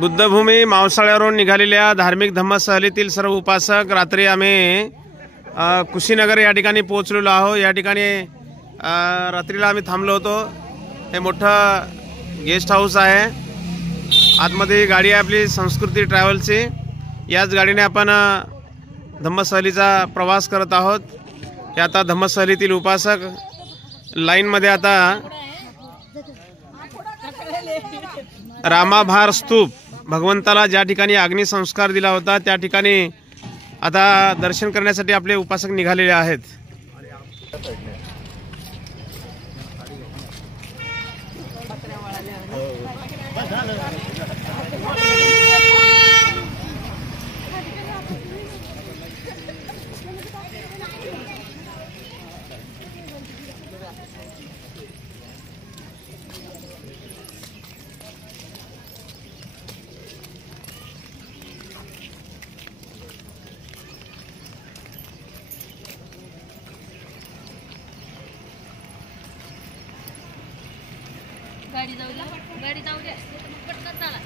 बुद्धभूमी मावसाळ्यावरून निघालेल्या धार्मिक धम्मसहलीतील सर्व उपासक रात्री आम्ही कुशीनगर या ठिकाणी पोहोचलेलो आहोत। या ठिकाणी रात्रीला आम्ही थांबलो होतो। हे मोठं गेस्ट हाऊस आहे। आतमध्ये गाडी आहे आपली संस्कृती ट्रॅव्हलची। याच गाडीने आपण धम्मसहलीचा प्रवास करत आहोत। हे आता धम्मसहलीतील उपासक लाईनमध्ये आता रामाभार स्तूप भगवंताला ज्या ठिकाणी अग्निसंस्कार दिला होता त्या ठिकाणी आता दर्शन करण्यासाठी आपले उपासक निघालेले आहेत। गाडी जाऊ दे पटकन चला।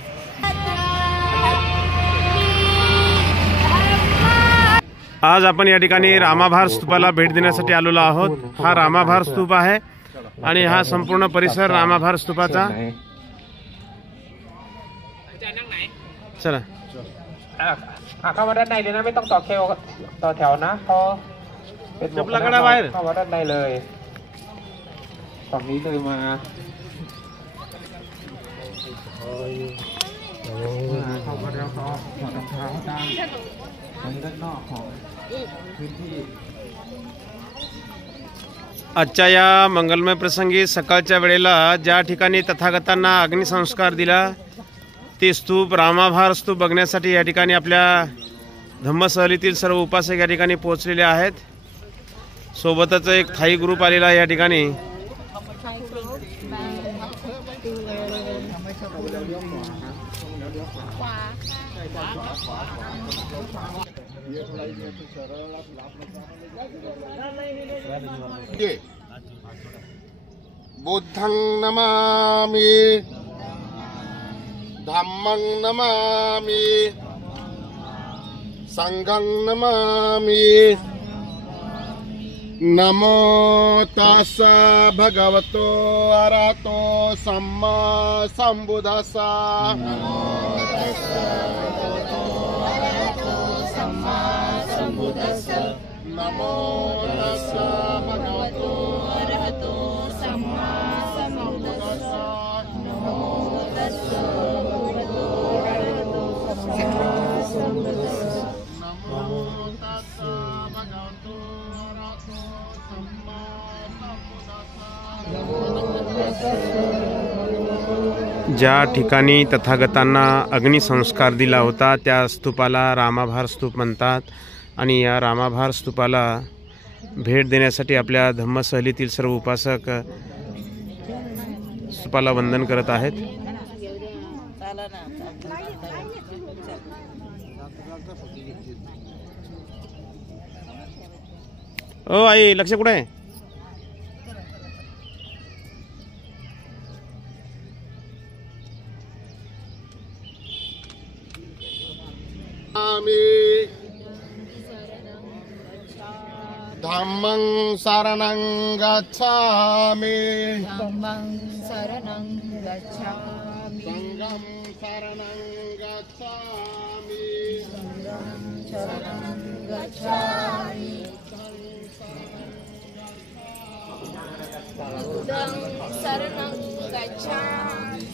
आज आपण या ठिकाणी रामाभार स्तूपाला भेट देण्यासाठी आलेलो आहोत। हा रामाभार स्तूप आहे आणि हा संपूर्ण परिसर रामाभार स्तूपाचा। चलाเข้ามาด้านในเลยนะไม่ต้องต่อคิวต่อแถวนะเพราะเป็นหมวกกันน็อกเข้ามาด้านในเลยฝั่งนี้เลยมาเข้ามาแล้วก็ถอดรองเท้าตามด้านนอกของพื้นที่ आजच्या या मंगलमय प्रसंगी सकाळच्या वेळेला ज्या ठिकाणी तथागतांना अग्निसंस्कार दिला ते स्तूप रामाभार स्तूप बघण्यासाठी या ठिकाणी आपल्या धम्मसहलीतील सर्व उपासक या ठिकाणी पोहोचलेले आहेत। सोबतच एक थाई ग्रुप आलेला आहे या ठिकाणी। बुद्धं नमामि धम्मं नमामि संघं नमामि। नमो तस्स भगवतो अरहतो सम्मा सम्बुद्धस्स। नमो तस्स भगवतो अरहतो सम्मा सम्बुद्धस्स। नमो तस्स भगवतो अरहतो सम्मा सम्बुद्धस्स। नमो तस्स भगवतो अरहतो सम्मा सम्बुद्धस्स। नमो तस्स भगवतो अरहतो सम्मा सम्बुद्धस्स। ज्या ठिकाणी तथागतांना अग्निसंस्कार दिला होता त्या स्तूपाला रामाभार स्तूप म्हणतात आणि या रामाभार स्तूपाला भेट देण्यासाठी आपल्या धम्मसहलीतील सर्व उपासक स्तूपाला वंदन करत आहेत। ओ आई लक्ष कुठे आहे? धम्मं शरणं गच्छामि धम्मं शरणं गच्छामि संघं शरणं गच्छामि संघं शरणं गच्छामि बुद्धं शरणं गच्छामि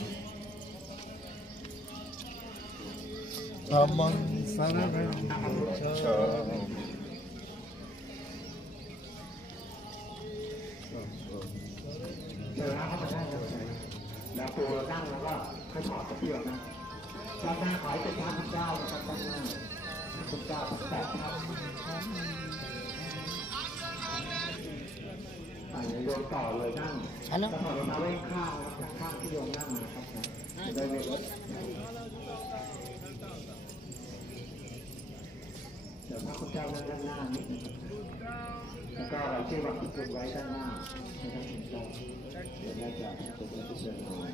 धम्मं शरणं गच्छामि।แล้วตัวนั่งแล้วก็ค่อยถอดกระเพื่อมนะด้านหน้าขอให้เป็นพระพุทธเจ้านะครับด้านหน้าพุทธเจ้าแปดครับโยนต่อเลยนั่งแล้วถอดรองเท้าไว้ข้างนะครับข้างที่โยนนั่งนะครับจะได้ไม่ลดเดี๋ยวพระพุทธเจ้านั่งด้านหน้านิดนึงแล้วก็เราเชื่อว่าทุกคนไว้ด้านหน้าไม่ต้องถึงใจเดี๋ยวน่าจะเป็นผู้เชี่ยวชาญ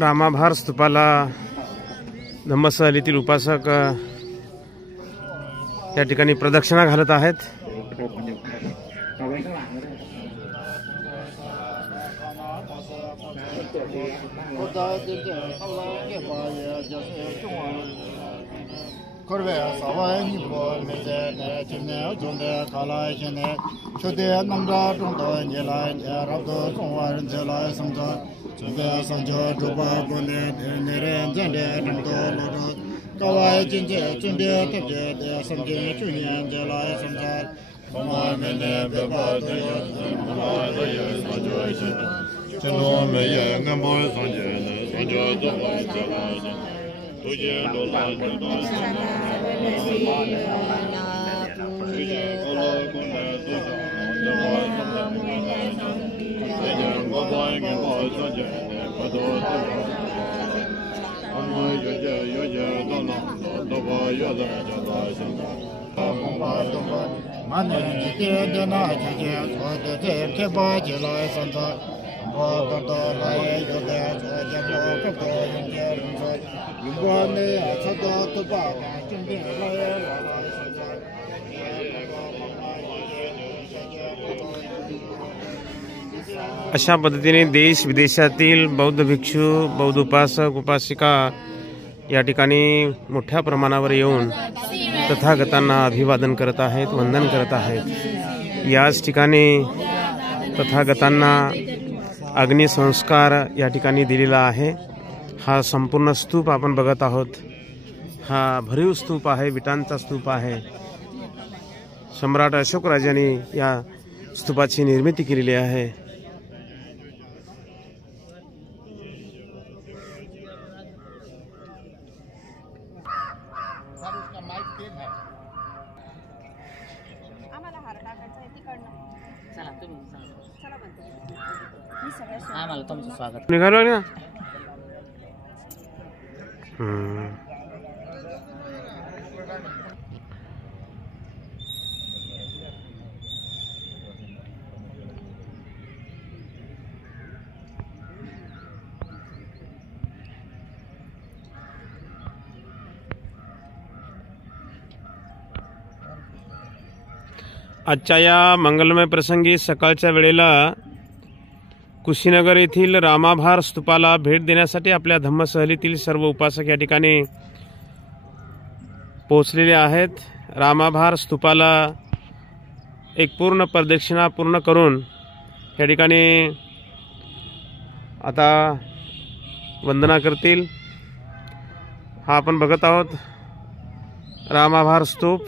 रामाभार स्तूपाला धम्मसहलीतील उपासक या ठिकाणी प्रदक्षिणा घालत आहेत. Korve sawai ni bo me je ne chine jonde kala chine chode namra tongdo je la rab do songwa ren je la samja chode samja doba bone ne re jende namdo lo do kawai jinje chinde te de samje chunyan je la samja kama me ne be ba de ma de ye sa jo je chino me ye ngamo sanje ne sanjo do ba je la Tuje do la do do अशा पद्धतीने देश विदेशातील बौद्ध भिक्षू, बौद्ध उपासक उपासिका या ठिकाणी मोठ्या प्रमाणावर येऊन तथागतांना अभिवादन करत आहेत, वंदन करत आहेत. याच ठिकाणी तथागतांना अग्निसंस्कार या ठिकाणी दिलेला आहे. हा संपूर्ण स्तूप आपण बघत आहोत. हा भरीव स्तूप आहे, विटांचा स्तूप आहे. सम्राट अशोक राजांनी या स्तूपाची निर्मिती केलेली आहे. आम्हाला तुमचं स्वागत. निघालो ना. आजच्या या मंगलमय प्रसंगी सकाळच्या वेळेला कुशीनगर येथील रामाभार स्तूपाला भेट देण्यासाठी आपल्या धम्मसहलीतील सर्व उपासक या ठिकाणी पोहोचलेले आहेत. रामाभार स्तूपाला एक पूर्ण प्रदक्षिणा पूर्ण करून या ठिकाणी आता वंदना करतील. हा आपण बघत आहोत रामाभार स्तूप.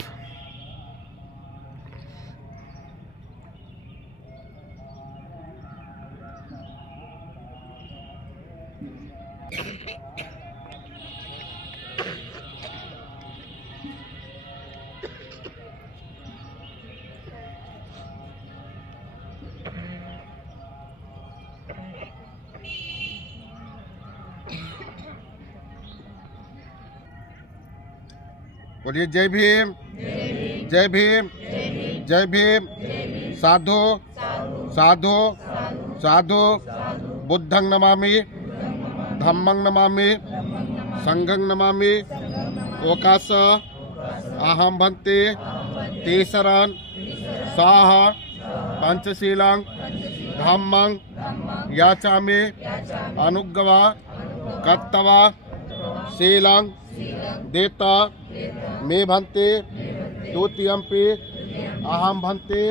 बोलिए जय भीम, जय भीम, जय भीम. साधु साधु साधु बुद्धं नमामि, धम्मं नमामि, संघं नमामि. ओकास अहं भन्ते तीसरन् साह पंचशीलं धम्मं याचामि अनुग्गवा कर्तवा शीलं देता मे भन्ते द्वितीयंपि अहं भन्ते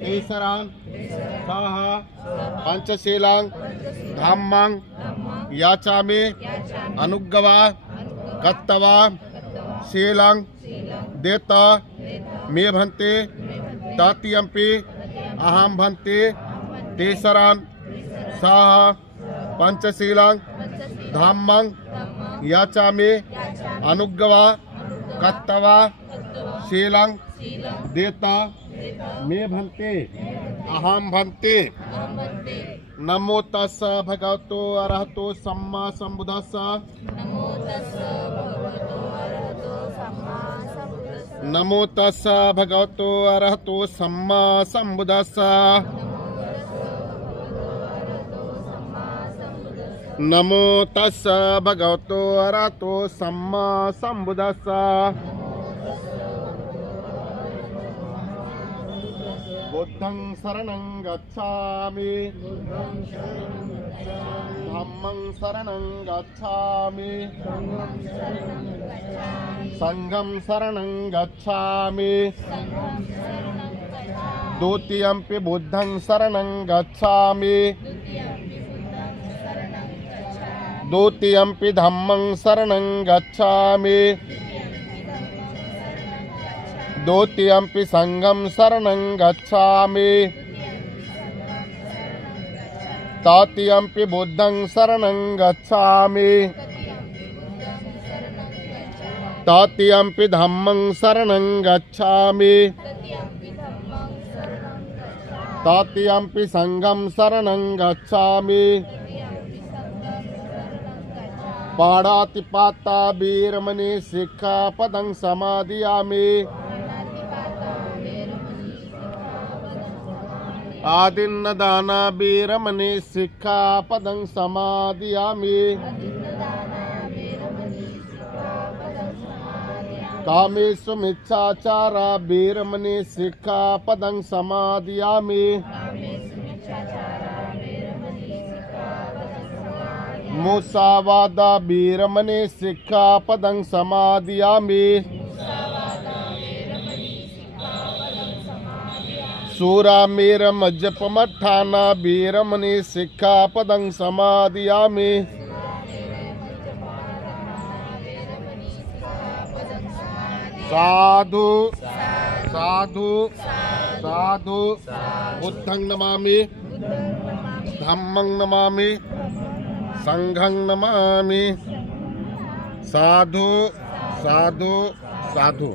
तीसरन् साह पंचशीलं धम्मं याचामि अनुग्गवा कर्तवा शीलं देता मे भन्ते तृतीयंपि अहं भन्ते तीसरन् साह पंचशीलं धम्मं याचामि अनुग्गवा कर्तवा शीलं देता मे भन्ते अहं भन्ते नमो तस्स भगवतो अरहतो सम्मा सम्बुद्धस्स नमो तस्स भगवतो अरहतो सम्मा सम्बुद्धस्स नमो तस्स भगवतो अरहतो सम्मा सम्बुद्धस्स नमो तस्स भगवतो अरहतो सम्मा सम्बुद्धस्स बुद्धं शरणं गच्छामि धम्मं शरणं गच्छामि संघं शरणं गच्छामि द्वितीयंपि बुद्धं शरणं गच्छामि द्वितीयंपि धम्मं शरणं गच्छामि द्वितीयंपि संघं शरणं गच्छामि तृतीयंपि बुद्धं शरणं गच्छामि तृतीयंपि धम्मं शरणं गच्छामि तृतीयंपि संघं शरणं गच्छामि पाणातिपाता वीरमणि सिक्खापदं समादयामि आदिन्नदाना वीरमणि सिक्खापदं समादयामि कामेषु मिच्छाचारा वीरमणि सिक्खापदं समादयामि मुसावादा वीरमणि सिक्खापदं समादयामि सूरामेरमज्जपमट्ठाना वीरमणि सिक्खापदं समादयामि साधु साधु साधु बुद्धं नमामि धम्मं नमामि संघं नमामि साधु साधु साधु।